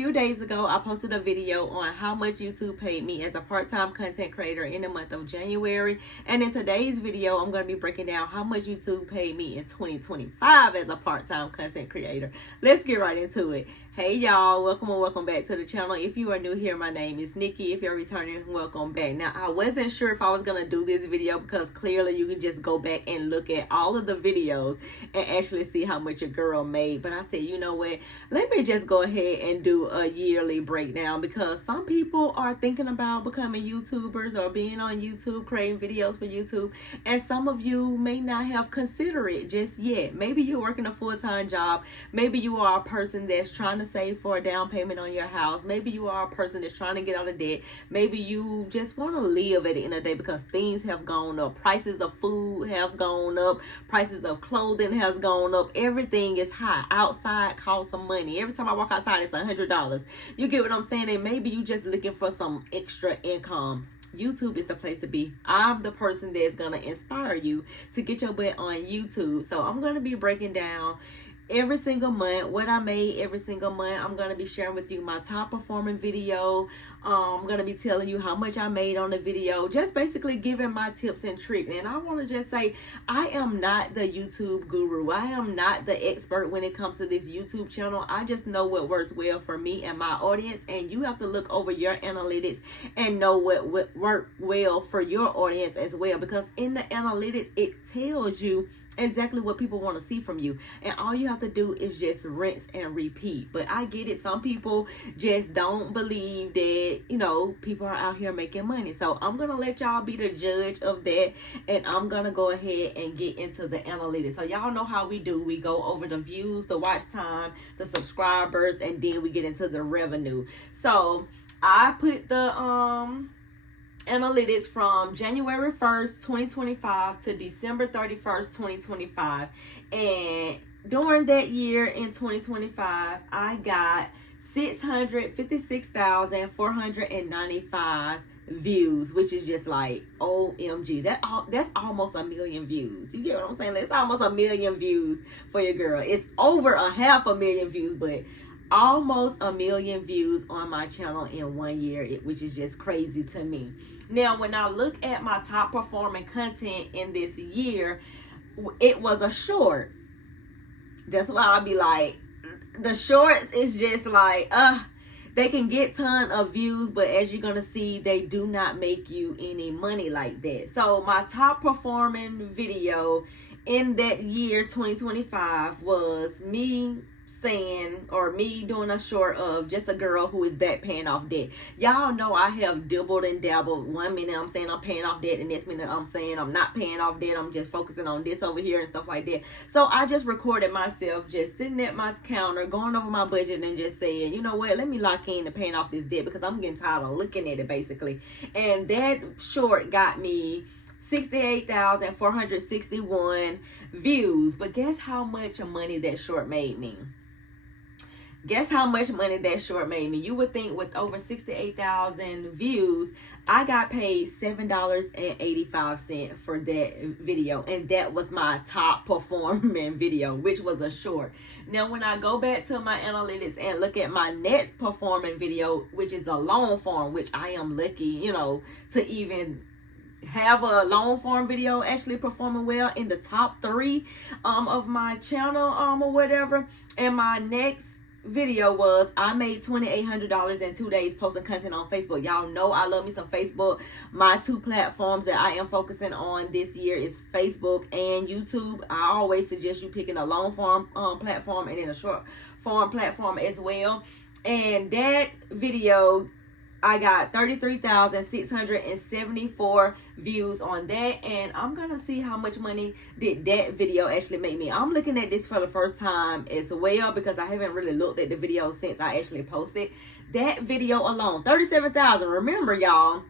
Few days ago, I posted a video on how much YouTube paid me as a part-time content creator in the month of January. And in today's video, I'm going to be breaking down how much YouTube paid me in 2025 as a part-time content creator. Let's get right into it. Hey y'all, welcome back to the channel. If you are new here, my name is Nikki. If you're returning, welcome back. Now, I wasn't sure if I was going to do this video because clearly you can just go back and look at all of the videos and actually see how much your girl made. But I said, you know what, let me just go ahead and do a yearly breakdown, because some people are thinking about becoming YouTubers or being on YouTube, creating videos for YouTube, and some of you may not have considered it just yet. Maybe you're working a full-time job. Maybe you are a person that's trying to save for a down payment on your house. Maybe you are a person that's trying to get out of debt. Maybe you just want to live at the end of the day because things have gone up. Prices of food have gone up. Prices of clothing has gone up. Everything is high. Outside costs some money. Every time I walk outside, it's $100. You get what I'm saying? And maybe you just looking for some extra income. YouTube is the place to be. I'm the person that's going to inspire you to get your butt on YouTube. So I'm going to be breaking down every single month what I made every single month. I'm going to be sharing with you my top performing video. I'm going to be telling you how much I made on the video, just basically giving my tips and tricks. And I want to just say, I am not the YouTube guru. I am not the expert when it comes to this YouTube channel. I just know what works well for me and my audience, and you have to look over your analytics and know what worked well for your audience as well, because in the analytics it tells you exactly what people want to see from you, and all you have to do is just rinse and repeat. But I get it, some people just don't believe that, you know, people are out here making money. So I'm gonna let y'all be the judge of that, and I'm gonna go ahead and get into the analytics. So y'all know how we do. We go over the views, the watch time, the subscribers, and then we get into the revenue. So I put the analytics from January 1st, 2025 to December 31st, 2025. And during that year in 2025, I got 656,495 views, which is just like OMG. That's almost 1 million views. You get what I'm saying? That's almost 1 million views for your girl. It's over 500,000 views, but almost 1 million views on my channel in 1 year, which is just crazy to me. Now, when I look at my top performing content in this year, it was a short. That's why I'll be like, the shorts is just like, they can get ton of views, but as you're gonna see, they do not make you any money like that. So my top performing video in that year 2025 was me saying, or me doing a short of just a girl who is back paying off debt. Y'all know I have dabbled and dabbled. 1 minute I'm saying I'm paying off debt, and next minute I'm saying I'm not paying off debt. I'm just focusing on this over here and stuff like that. So I just recorded myself just sitting at my counter, going over my budget and just saying, you know what, let me lock in to paying off this debt because I'm getting tired of looking at it, basically. And that short got me 68,461 views. But guess how much money that short made me? Guess how much money that short made me? You would think with over 68,000 views, I got paid $7.85 for that video. And that was my top performing video, which was a short. Now, when I go back to my analytics and look at my next performing video, which is a long form, which I am lucky, you know, to even have a long form video actually performing well in the top 3 of my channel or whatever. And my next video was, I made $2,800 in 2 days posting content on Facebook. Y'all know I love me some Facebook. My 2 platforms that I am focusing on this year is Facebook and YouTube. I always suggest you picking a long form platform and then a short form platform as well. And that video, I got 33,674 views on that, and I'm gonna see how much money did that video actually make me. I'm looking at this for the first time as well because I haven't really looked at the video since I actually posted. That video alone, 37,000. Remember, y'all,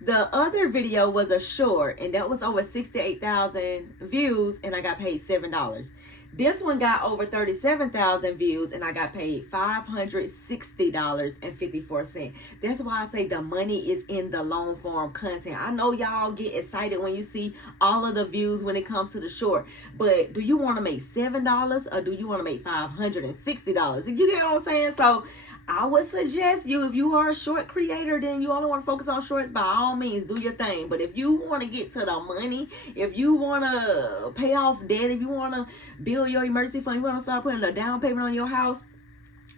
the other video was a short, and that was over 68,000 views, and I got paid $7. This one got over 37,000 views, and I got paid $560.54. That's why I say the money is in the long form content. I know y'all get excited when you see all of the views when it comes to the short, but do you want to make $7 or do you want to make $560? You get what I'm saying? So I would suggest you, if you are a short creator, then you only want to focus on shorts, by all means, do your thing. But if you want to get to the money, if you want to pay off debt, if you want to build your emergency fund, you want to start putting a down payment on your house,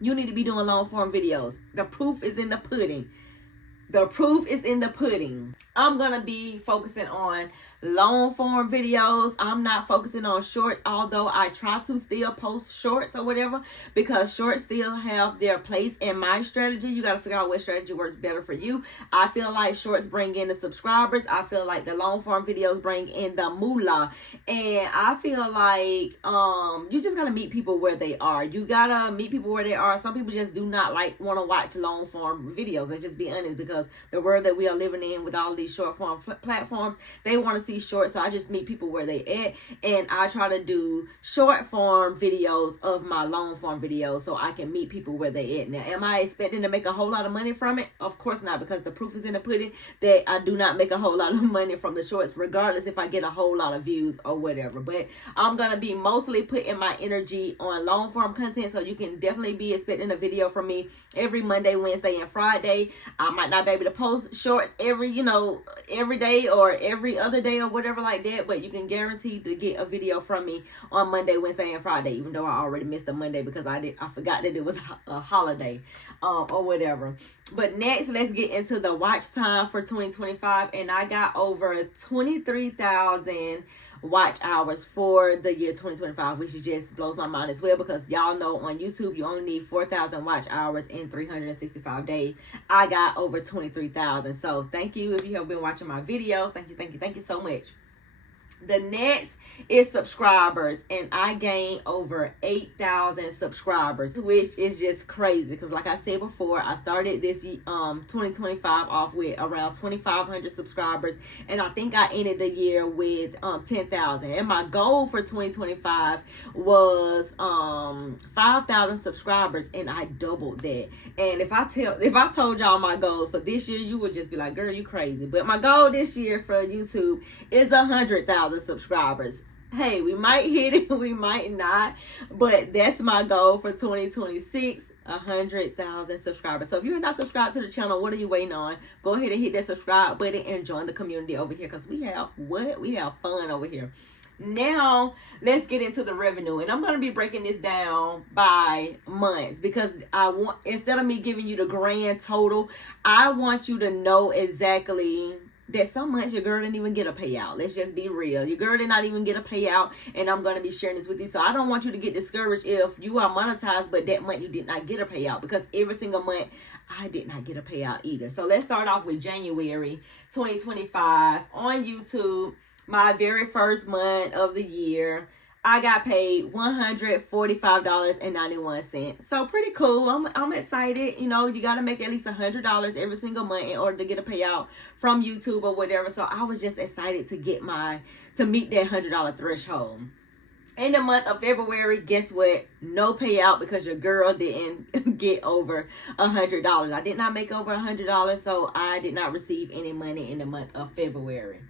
you need to be doing long form videos. The proof is in the pudding. The proof is in the pudding. I'm going to be focusing on long form videos. I'm not focusing on shorts, although I try to still post shorts or whatever, because shorts still have their place in my strategy. You got to figure out what strategy works better for you. I feel like shorts bring in the subscribers. I feel like the long form videos bring in the moolah. And I feel like you just got to meet people where they are. You got to meet people where they are. Some people just do not want to watch long form videos. Let's just be honest, because the world that we are living in with all these short form platforms, they want to see short. So I just meet people where they at, and I try to do short form videos of my long form videos so I can meet people where they at. Now, am I expecting to make a whole lot of money from it? Of course not, because the proof is in the pudding that I do not make a whole lot of money from the shorts, regardless if I get a whole lot of views or whatever. But I'm gonna be mostly putting my energy on long form content, so you can definitely be expecting a video from me every Monday, Wednesday, and Friday. I might not be able to post shorts every day or every other day or whatever like that, but you can guarantee to get a video from me on Monday, Wednesday, and Friday, even though I already missed a Monday because I forgot that it was a holiday or whatever. But next, let's get into the watch time for 2025, and I got over 23,000 watch hours for the year 2025, which just blows my mind as well, because y'all know on YouTube you only need 4,000 watch hours in 365 days. I got over 23,000. So thank you if you have been watching my videos. Thank you so much. The next is subscribers, and I gained over 8,000 subscribers, which is just crazy, because like I said before, I started this 2025 off with around 2,500 subscribers, and I think I ended the year with 10,000. And my goal for 2025 was 5,000 subscribers, and I doubled that. And if I told y'all my goal for this year, you would just be like, girl, you crazy. But my goal this year for YouTube is 100,000 subscribers. Hey, we might hit it, we might not, but that's my goal for 2026, 100,000 subscribers. So if you're not subscribed to the channel, what are you waiting on? Go ahead and hit that subscribe button and join the community over here, because we have fun over here. Now let's get into the revenue, and I'm going to be breaking this down by months, because I want, instead of me giving you the grand total, I want you to know exactly that some months your girl didn't even get a payout. Let's just be real. Your girl did not even get a payout, and I'm going to be sharing this with you. So I don't want you to get discouraged if you are monetized, but that month you did not get a payout, because every single month I did not get a payout either. So let's start off with January 2025 on YouTube. My very first month of the year, I got paid $145.91. So pretty cool. I'm excited. You know, you got to make at least $100 every single month in order to get a payout from YouTube or whatever. So I was just excited to meet that $100 threshold. In the month of February, guess what? No payout, because your girl didn't get over $100. I did not make over $100, so I did not receive any money in the month of February.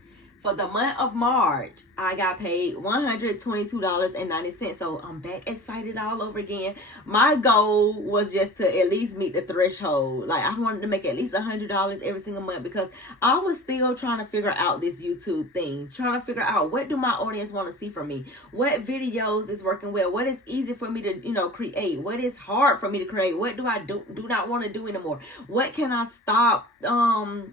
For the month of March, I got paid $122.90. So I'm back excited all over again. My goal was just to at least meet the threshold. Like, I wanted to make at least $100 every single month, because I was still trying to figure out this YouTube thing. Trying to figure out, what do my audience want to see from me? What videos is working well? What is easy for me to, create? What is hard for me to create? What do I do not want to do anymore? What can I stop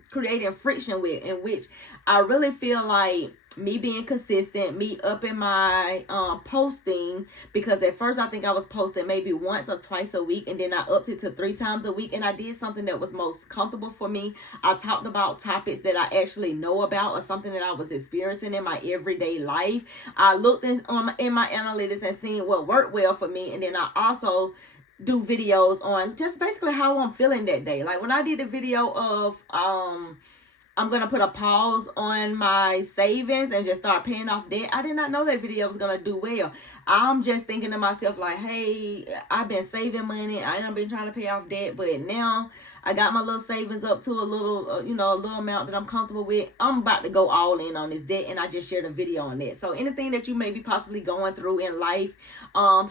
creating friction with? In which I really feel like me being consistent, me upping my posting, because at first I think I was posting maybe once or twice a week, and then I upped it to 3 times a week, and I did something that was most comfortable for me. I talked about topics that I actually know about, or something that I was experiencing in my everyday life. I looked in my analytics and seen what worked well for me, and then I also do videos on just basically how I'm feeling that day. Like when I did a video of I'm going to put a pause on my savings and just start paying off debt. I did not know that video was going to do well. I'm just thinking to myself like, hey, I've been saving money. I done been trying to pay off debt, but now I got my little savings up to a little, a little amount that I'm comfortable with. I'm about to go all in on this debt, and I just shared a video on that. So anything that you may be possibly going through in life,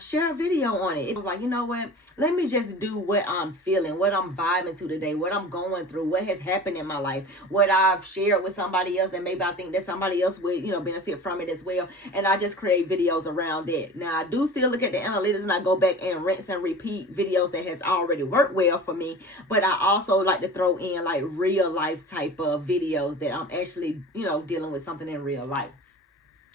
share a video on it. It was like, you know what? Let me just do what I'm feeling, what I'm vibing to today, what I'm going through, what has happened in my life, what I've shared with somebody else, and maybe I think that somebody else would, benefit from it as well. And I just create videos around that. Now, I do still look at the analytics, and I go back and rinse and repeat videos that has already worked well for me. But I also like to throw in like real life type of videos that I'm actually, dealing with something in real life.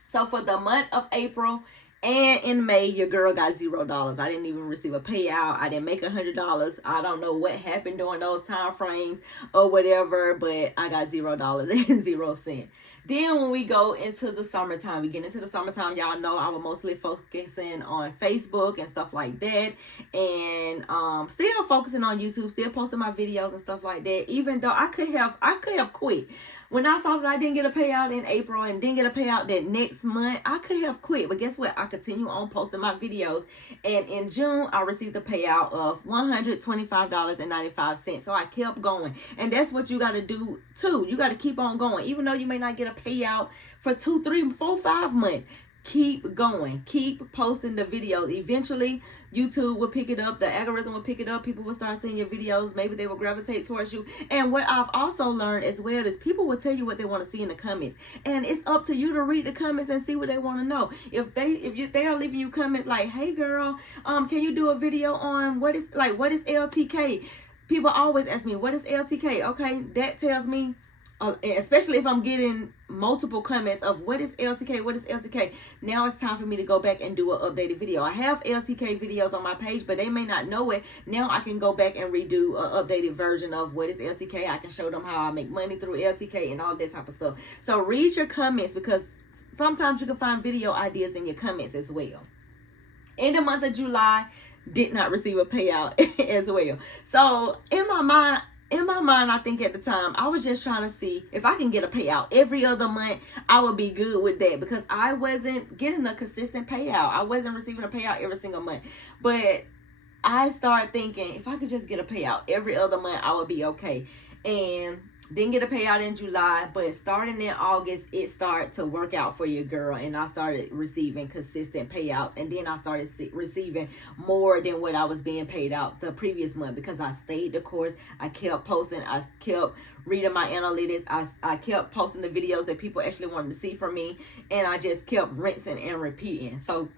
So for the month of April and in May, your girl got $0. I didn't even receive a payout. I didn't make $100. I don't know what happened during those time frames or whatever, but I got $0 and 0 cents. Then when we go into the summertime, y'all know I was mostly focusing on Facebook and stuff like that. And still focusing on YouTube, still posting my videos and stuff like that. Even though I could have quit. When I saw that I didn't get a payout in April and didn't get a payout that next month, I could have quit. But guess what? I continue on posting my videos. And in June, I received a payout of $125.95. So I kept going. And that's what you got to do too. You got to keep on going. Even though you may not get a payout for 2, 3, 4, 5 months. Keep going. Keep posting the videos. Eventually, YouTube will pick it up. The algorithm will pick it up. People will start seeing your videos. Maybe they will gravitate towards you. And what I've also learned as well is people will tell you what they want to see in the comments. And it's up to you to read the comments and see what they want to know. If they are leaving you comments like, hey girl, can you do a video on what is LTK? People always ask me, what is LTK? Okay, that tells me, especially if I'm getting multiple comments of what is LTK, now it's time for me to go back and do an updated video. I have LTK videos on my page, but they may not know it. Now I can go back and redo an updated version of what is LTK. I can show them how I make money through LTK and all that type of stuff. So read your comments, because sometimes you can find video ideas in your comments as well. In the month of July, did not receive a payout as well. So in my mind, I think at the time, I was just trying to see if I can get a payout every other month. I would be good with that, because I wasn't getting a consistent payout. I wasn't receiving a payout every single month. But I started thinking, if I could just get a payout every other month, I would be okay. And didn't get a payout in July, but starting in August, it started to work out for your girl, and I started receiving consistent payouts. And then I started receiving more than what I was being paid out the previous month, because I stayed the course. I kept posting. I kept reading my analytics. I kept posting the videos that people actually wanted to see from me, and I just kept rinsing and repeating. So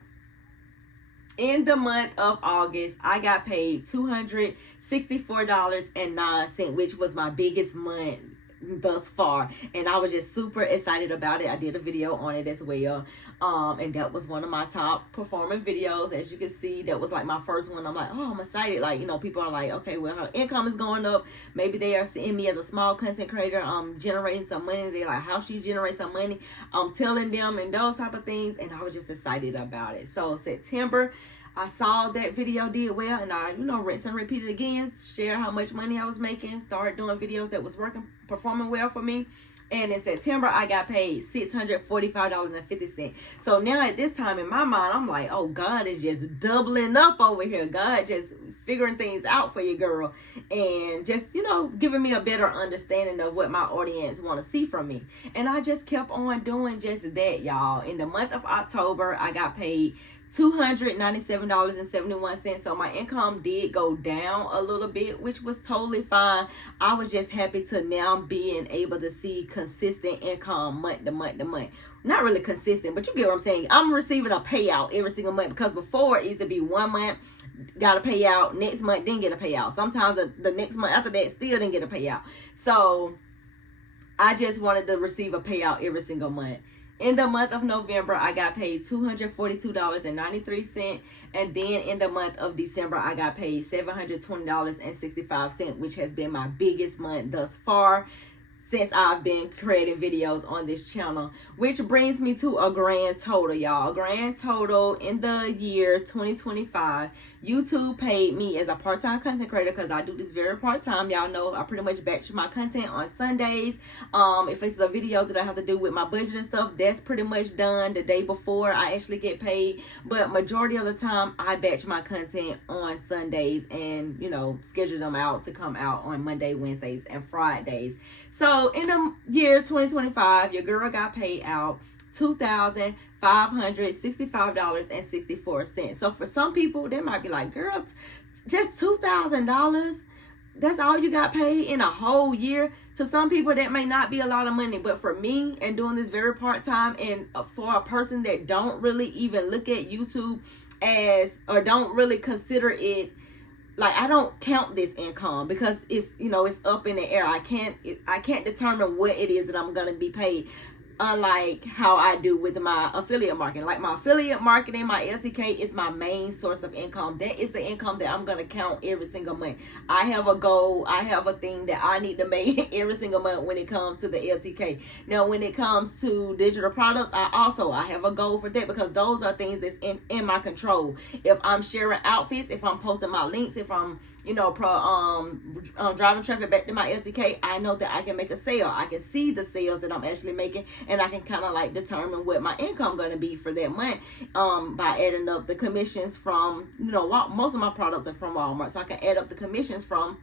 in the month of August, I got paid $264.09, which was my biggest month thus far, and I was just super excited about it. I did a video on it as well, and that was one of my top performing videos. As you can see, that was like my first one. I'm like, oh, I'm excited. Like, people are like, okay, well, her income is going up. Maybe they are seeing me as a small content creator, generating some money. They're like, how she generate some money? I'm telling them and those type of things, and I was just excited about it. So September, I saw that video did well, and I, rinse and repeat it again, share how much money I was making, started doing videos that was working, performing well for me. And in September, I got paid $645.50. So now at this time in my mind, I'm like, oh, God is just doubling up over here. God just figuring things out for your girl, and just, giving me a better understanding of what my audience want to see from me. And I just kept on doing just that, y'all. In the month of October, I got paid $297.71. So my income did go down a little bit, which was totally fine. I was just happy to now being able to see consistent income month to month to month. Not really consistent, but you get what I'm saying. I'm receiving a payout every single month, because before it used to be 1 month got a payout, next month didn't get a payout. Sometimes the next month after that still didn't get a payout. So I just wanted to receive a payout every single month. In the month of November, I got paid $242.93. And then in the month of December, I got paid $720.65, which has been my biggest month thus far. since I've been creating videos on this channel, which brings me to a grand total, y'all. A grand total in the year 2025. YouTube paid me as a part-time content creator, because I do this very part-time. Y'all know I pretty much batch my content on Sundays. If it's a video that I have to do with my budget and stuff, that's pretty much done the day before I actually get paid. But majority of the time, I batch my content on Sundays and, you know, schedule them out to come out on Monday, Wednesdays, and Fridays. So in the year 2025, your girl got paid out $2,565.64. So for some people, they might be like, girl, just $2,000? That's all you got paid in a whole year? To some people, that may not be a lot of money. But for me, and doing this very part-time, and for a person that don't really even look at YouTube as, or don't really consider it, like, I don't count this income, because it's, you know, it's up in the air. I can't determine what it is that I'm going to be paid, unlike how I do with my affiliate marketing. Like, my affiliate marketing, my LTK is my main source of income. That is the income that I'm going to count every single month. I have a goal. I have a thing that I need to make every single month when it comes to the LTK. Now, when it comes to digital products, I have a goal for that, because those are things that's in my control. If I'm sharing outfits, if I'm posting my links, if I'm, you know, driving traffic back to my LTK, I know that I can make a sale. I can see the sales that I'm actually making, and I can kind of like determine what my income going to be for that month by adding up the commissions from, you know, most of my products are from Walmart, so I can add up the commissions from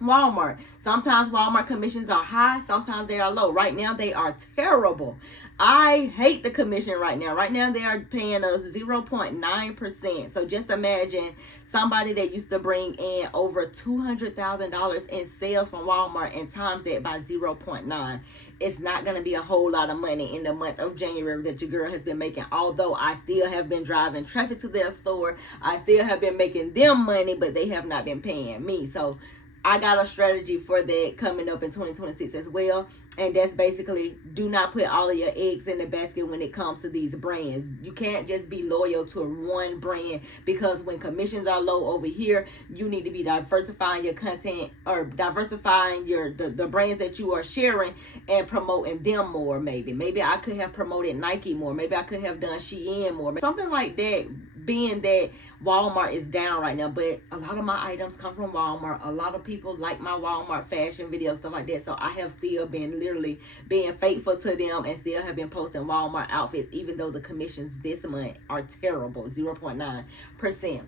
Walmart. Sometimes Walmart commissions are high, sometimes they are low. Right now they are terrible. I hate the commission right now. Right now they are paying us 0.9%. So just imagine somebody that used to bring in over $200,000 in sales from Walmart and times that by 0.9. It's not going to be a whole lot of money in the month of January that your girl has been making. Although I still have been driving traffic to their store, I still have been making them money, but they have not been paying me. So I got a strategy for that coming up in 2026 as well. And that's basically, do not put all of your eggs in the basket when it comes to these brands. You can't just be loyal to one brand, because when commissions are low over here, you need to be diversifying your content, or diversifying the brands that you are sharing and promoting them more. Maybe I could have promoted Nike more. Maybe I could have done Shein more. Something like that, being that Walmart is down right now. But a lot of my items come from Walmart. A lot of people like my Walmart fashion videos, stuff like that. So I have still been literally being faithful to them, and still have been posting Walmart outfits, even though the commissions this month are terrible, 0.9%.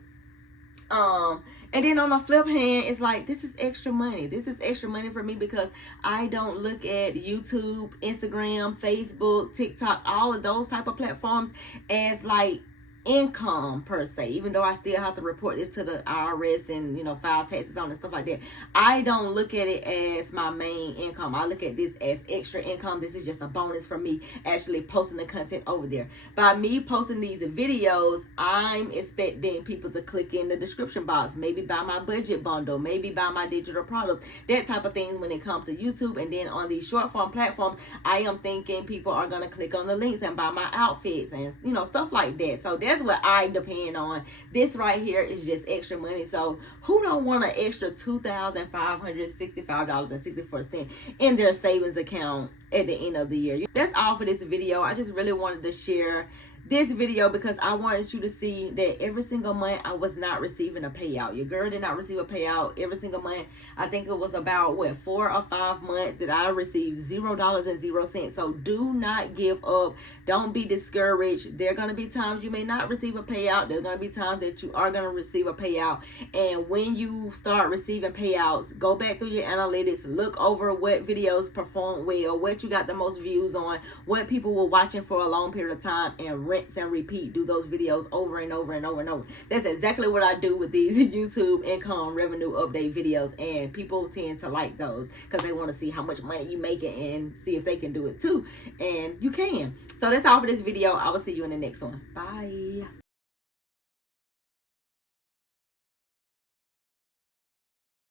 And then on the flip hand, it's like, this is extra money. This is extra money for me, because I don't look at YouTube, Instagram, Facebook, TikTok, all of those type of platforms as like income per se, even though I still have to report this to the IRS and, you know, file taxes on and stuff like that. I don't look at it as my main income. I look at this as extra income. This is just a bonus for me actually posting the content over there. By me posting these videos, I'm expecting people to click in the description box, maybe buy my budget bundle, maybe buy my digital products, that type of things when it comes to YouTube. And then on these short form platforms, I am thinking people are going to click on the links and buy my outfits and, you know, stuff like that. So that's what I depend on. This right here is just extra money. So who don't want an extra $2,565.64 in their savings account at the end of the year? That's all for this video. I just really wanted to share this video because I wanted you to see that every single month I was not receiving a payout. Your girl did not receive a payout every single month. I think it was about 4 or 5 months that I received $0.00. So do not give up. Don't be discouraged. There are going to be times you may not receive a payout. There's going to be times that you are going to receive a payout. And when you start receiving payouts, go back through your analytics, look over what videos performed well, what you got the most views on, what people were watching for a long period of time, and rinse and repeat. Do those videos over and over and over and over. That's exactly what I do with these YouTube income revenue update videos, and people tend to like those because they want to see how much money you making and see if they can do it too. And you can. So that's all for this video. I will see you in the next one. Bye.